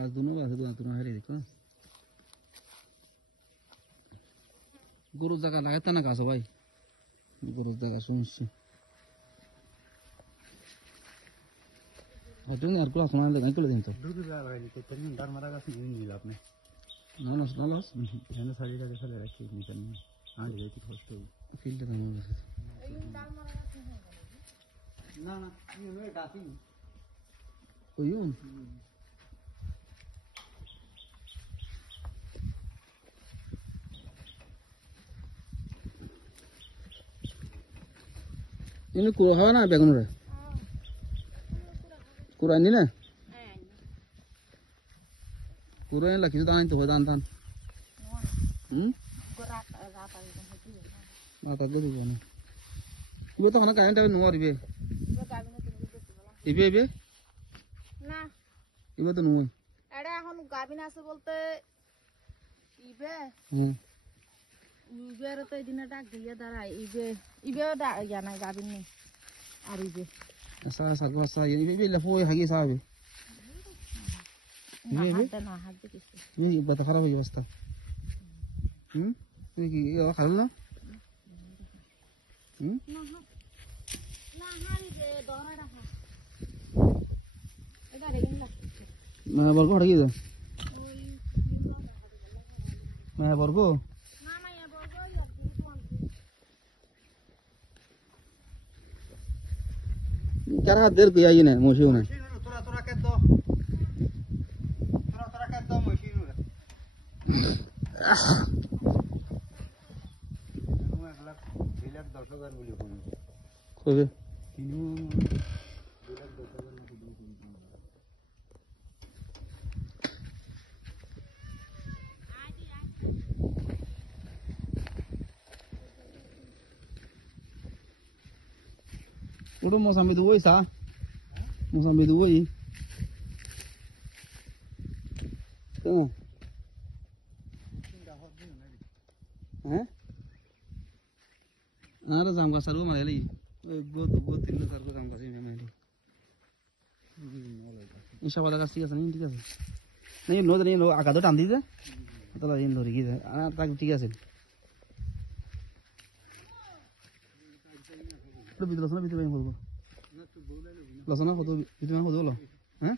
গাছ দুনো আছে দুনো হারিয়ে দেখো গরুর জায়গা লাগাইতে না গাছ ভাই গরুর জায়গা শুনছি হয়তো আর কোনো আপনার লাগাই তুলে দিন তো দুটো জায়গা লাগাই দিতে তেমন ডার মারা গাছ নিল আপনি নলস নলস এখানে সারিটাকে ফেলে রাখছি নিচে নিয়ে আঁড়ি যাইতে কষ্ট ফিল্ডে নলস না না এটা আসিনি ওইম ini kulo hawa na begun re kuro ani na kuro en la kisu dan to dan dan na ta gelu bana ibe to kana kayan ta no ribe ibe না ibe to no এটা এখন গাবিন আছে বলতে ইবে ইবের তো এদিনে ডাক দিয়ে দাঁড়ায় ইবেও ইয়া নাই গাবিন নেই আর ইবে sa sa go sa ibe la foi hagi sa be না হাত দিয়ে কিছু ini bata kharab hoye basta ini ki yo khalal na না হারি যে দরা রাখা এটা রেগেন না mana borgo hagi do ওই mana borgo না মাইয়া বলবো ইয়া cara der ko yayi na mo shiuna তোরা কে তো তোরা কে তো মশিন রে আমি 1,10,000 বলি কোন kobe তিনু 2,10,000 নাকি দিই udah mau sampai dua sa mau sampai dua ini tuh ada jam kasar gua malah lagi gua tidur kasar gua jam kasar ini malah insya Allah kasih kasar ini tiga sih nih lo agak tuh tanding deh atau lagi lo rigi deh anak tak tiga sih Lebih terus na lebih banyak holo. Lasana hodo lebih banyak holo lo. Hah?